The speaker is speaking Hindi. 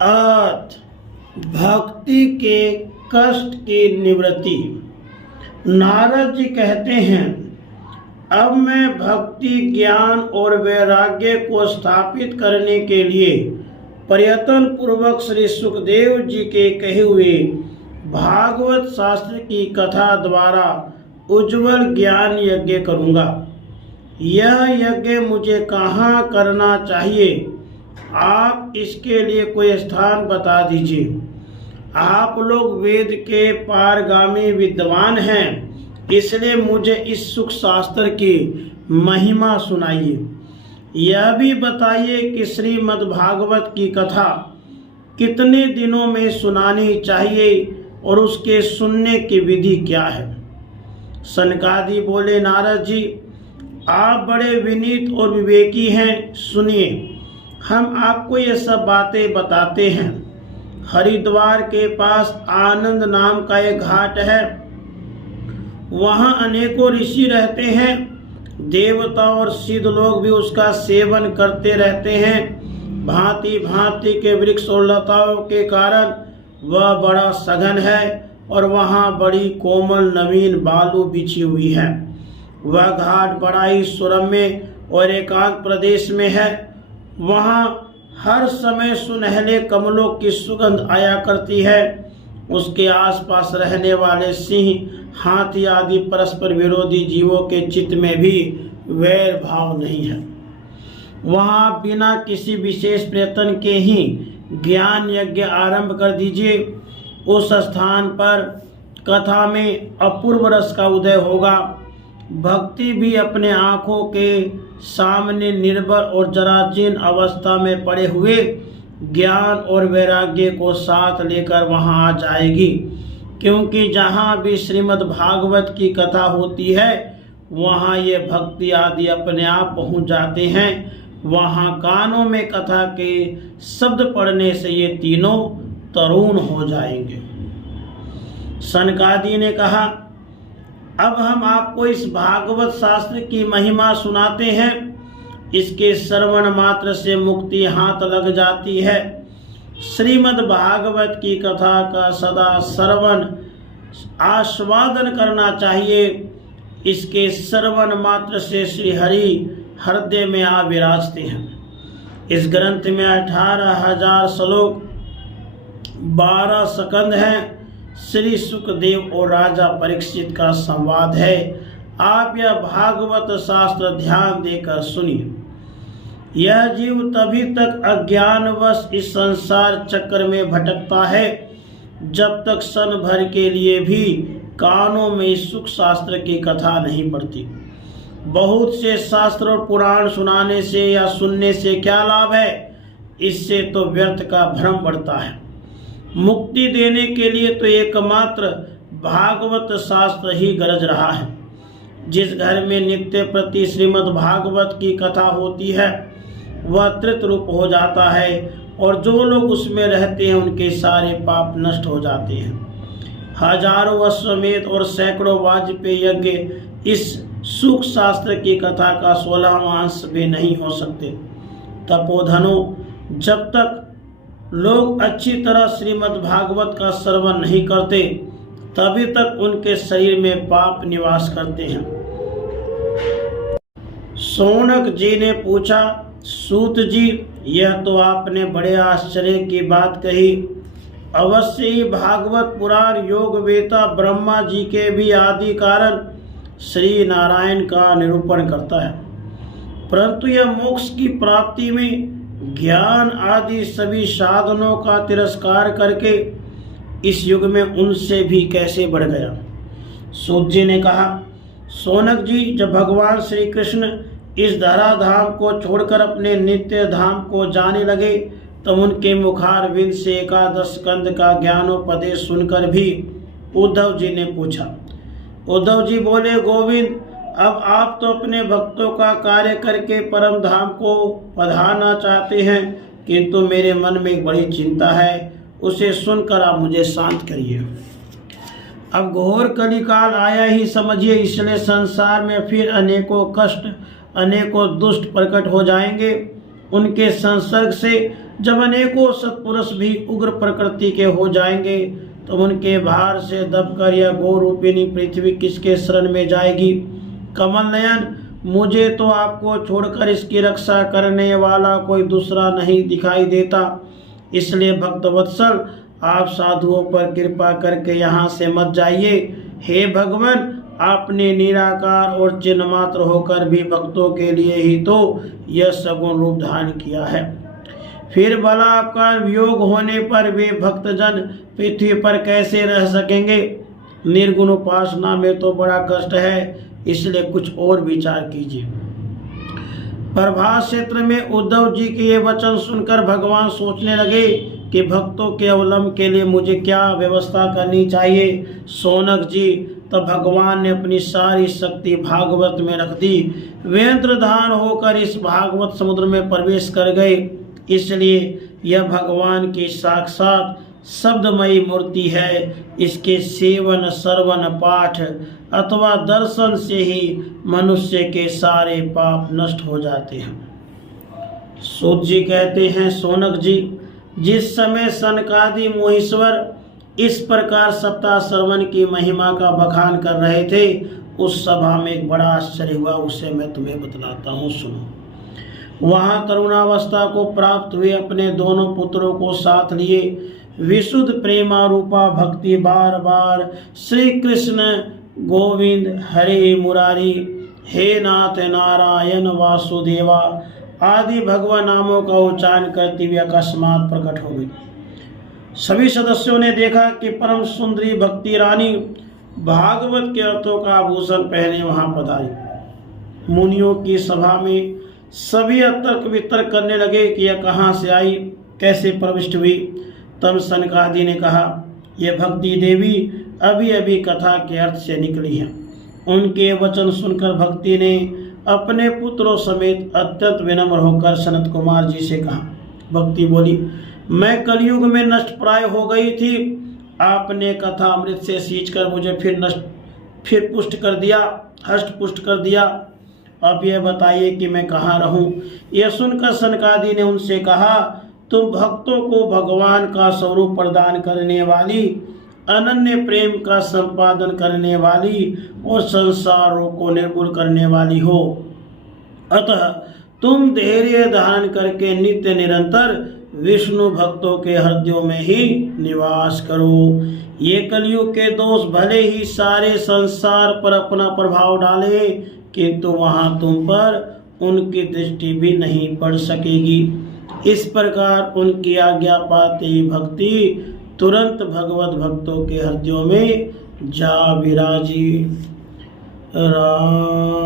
आठ, भक्ति के कष्ट की निवृत्ति। नारद जी कहते हैं, अब मैं भक्ति, ज्ञान और वैराग्य को स्थापित करने के लिए प्रयत्न पूर्वक श्री सुखदेव जी के कहे हुए भागवत शास्त्र की कथा द्वारा उज्जवल ज्ञान यज्ञ करूंगा। यह यज्ञ मुझे कहाँ करना चाहिए? आप इसके लिए कोई स्थान बता दीजिए। आप लोग वेद के पारगामी विद्वान हैं, इसलिए मुझे इस सुख शास्त्र की महिमा सुनाइए। यह भी बताइए कि श्रीमद् भागवत की कथा कितने दिनों में सुनानी चाहिए और उसके सुनने की विधि क्या है। सनकादि बोले, नारद जी आप बड़े विनीत और विवेकी हैं, सुनिए, हम आपको ये सब बातें बताते हैं। हरिद्वार के पास आनंद नाम का एक घाट है, वहाँ अनेकों ऋषि रहते हैं। देवता और सिद्ध लोग भी उसका सेवन करते रहते हैं। भांति भांति के वृक्ष और लताओं के कारण वह बड़ा सघन है और वहाँ बड़ी कोमल नवीन बालू बिछी हुई है। वह घाट बड़ा ही सुरम्य और एकांत प्रदेश में है। वहाँ हर समय सुनहले कमलों की सुगंध आया करती है। उसके आसपास रहने वाले सिंह, हाथी आदि परस्पर विरोधी जीवों के चित्त में भी वैर भाव नहीं है। वहाँ बिना किसी विशेष प्रयत्न के ही ज्ञान यज्ञ आरंभ कर दीजिए। उस स्थान पर कथा में अपूर्व रस का उदय होगा। भक्ति भी अपने आँखों के सामने निर्बल और जराजीर्ण अवस्था में पड़े हुए ज्ञान और वैराग्य को साथ लेकर वहाँ आ जाएगी, क्योंकि जहाँ भी श्रीमद् भागवत की कथा होती है वहाँ ये भक्ति आदि अपने आप पहुँच जाते हैं। वहाँ कानों में कथा के शब्द पढ़ने से ये तीनों तरुण हो जाएंगे। सनकादि ने कहा, अब हम आपको इस भागवत शास्त्र की महिमा सुनाते हैं। इसके श्रवण मात्र से मुक्ति हाथ लग जाती है। श्रीमद् भागवत की कथा का सदा श्रवण आस्वादन करना चाहिए। इसके श्रवण मात्र से श्री हरि हृदय में आ विराजते हैं। इस ग्रंथ में 18,000 श्लोक, 12 स्कंद हैं। श्री सुखदेव और राजा परीक्षित का संवाद है। आप यह भागवत शास्त्र ध्यान देकर सुनिए। यह जीव तभी तक अज्ञानवश इस संसार चक्र में भटकता है जब तक क्षण भर के लिए भी कानों में इस सुख शास्त्र की कथा नहीं पड़ती। बहुत से शास्त्र और पुराण सुनाने से या सुनने से क्या लाभ है? इससे तो व्यर्थ का भ्रम बढ़ता है। मुक्ति देने के लिए तो एकमात्र भागवत शास्त्र ही गरज रहा है। जिस घर में नित्य प्रति श्रीमद् भागवत की कथा होती है वह तृत रूप हो जाता है और जो लोग उसमें रहते हैं उनके सारे पाप नष्ट हो जाते हैं। हजारों अश्वमेध और सैकड़ों वाजपेयी यज्ञ इस सुख शास्त्र की कथा का 16वां अंश भी नहीं हो सकते। तपोधनों, जब तक लोग अच्छी तरह श्रीमद् भागवत का श्रवण नहीं करते तभी तक उनके शरीर में पाप निवास करते हैं। शौनक जी ने पूछा, सूत जी, यह तो आपने बड़े आश्चर्य की बात कही। अवश्य ही भागवत पुराण योग वेता ब्रह्मा जी के भी आदि कारण श्री नारायण का निरूपण करता है, परंतु यह मोक्ष की प्राप्ति में ज्ञान आदि सभी साधनों का तिरस्कार करके इस युग में उनसे भी कैसे बढ़ गया। सूत जी ने कहा, शौनक जी, जब भगवान श्री कृष्ण इस धराधाम को छोड़कर अपने नित्य धाम को जाने लगे तो उनके मुखारविंद से 11 स्कंद का ज्ञानोपदेश सुनकर भी उद्धव जी ने पूछा। उद्धव जी बोले, गोविंद, अब आप तो अपने भक्तों का कार्य करके परम धाम को पधारना चाहते हैं, किंतु मेरे मन में एक बड़ी चिंता है, उसे सुनकर आप मुझे शांत करिए। अब घोर कलिकाल आया ही समझिए, इसलिए संसार में फिर अनेकों कष्ट, अनेकों दुष्ट प्रकट हो जाएंगे। उनके संसर्ग से जब अनेकों सत्पुरुष भी उग्र प्रकृति के हो जाएंगे तो उनके भार से दबकर यह गो रूपिणी पृथ्वी किसके शरण में जाएगी। कमल नयन, मुझे तो आपको छोड़कर इसकी रक्षा करने वाला कोई दूसरा नहीं दिखाई देता, इसलिए भक्तवत्सल आप साधुओं पर कृपा करके यहाँ से मत जाइए। हे भगवान, आपने निराकार और चिन्ह मात्र होकर भी भक्तों के लिए ही तो यह सगुण रूप धारण किया है। फिर भला आपका वियोग होने पर वे भक्तजन पृथ्वी पर कैसे रह सकेंगे। निर्गुण उपासना में तो बड़ा कष्ट है, इसलिए कुछ और विचार कीजिए। प्रभास क्षेत्र में उद्धव जी के ये वचन सुनकर भगवान सोचने लगे कि भक्तों के अवलंब के लिए मुझे क्या व्यवस्था करनी चाहिए। शौनक जी, तब भगवान ने अपनी सारी शक्ति भागवत में रख दी। वे अंतर्धान होकर इस भागवत समुद्र में प्रवेश कर गए, इसलिए यह भगवान की साक्षात शब्दमयी मूर्ति है। इसके सेवन, श्रवण, पाठ अथवा दर्शन से ही मनुष्य के सारे पाप नष्ट हो जाते हैं। सूत जी कहते हैं, शौनक जी, जिस समय सनकादि मोहीश्वर इस प्रकार सप्ताह श्रवण की महिमा का बखान कर रहे थे, उस सभा में एक बड़ा आश्चर्य हुआ, उसे मैं तुम्हें बतलाता हूँ, सुनो। वहाँ तरुणावस्था को प्राप्त हुए अपने दोनों पुत्रों को साथ लिए विशुद्ध प्रेमारूपा भक्ति बार बार श्री कृष्ण गोविंद हरे मुरारी, हे नाथ नारायण वासुदेवा आदि भगवान नामों का उच्चारण करती हुए अकस्मात प्रकट हो गई। सभी सदस्यों ने देखा कि परम सुंदरी भक्ति रानी भागवत के अर्थों का आभूषण पहने वहां पधारी। मुनियों की सभा में सभी तर्क वितर्क करने लगे कि यह कहाँ से आई, कैसे प्रविष्ट हुई। तब सनकादि ने कहा, यह भक्ति देवी अभी अभी कथा के अर्थ से निकली है। उनके वचन सुनकर भक्ति ने अपने पुत्रों समेत अत्यंत विनम्र होकर सनत कुमार जी से कहा। भक्ति बोली, मैं कलयुग में नष्ट प्राय हो गई थी, आपने कथा अमृत से सींचकर मुझे फिर पुष्ट कर दिया, हष्ट पुष्ट कर दिया। अब यह बताइए कि मैं कहाँ रहूं। यह सुनकर सनकादि ने उनसे कहा, तुम भक्तों को भगवान का स्वरूप प्रदान करने वाली, अनन्य प्रेम का संपादन करने वाली और संसारों को निर्मूल करने वाली हो। अतः तुम धैर्य धारण करके नित्य निरंतर विष्णु भक्तों के हृदयों में ही निवास करो। ये कलयुग के दोष भले ही सारे संसार पर अपना प्रभाव डाले, किंतु वहां तुम पर उनकी दृष्टि भी नहीं पड़ सकेगी। इस प्रकार उनकी आज्ञा पाते ही भक्ति तुरंत भगवत भक्तों के हृदयों में जा विराजी। राम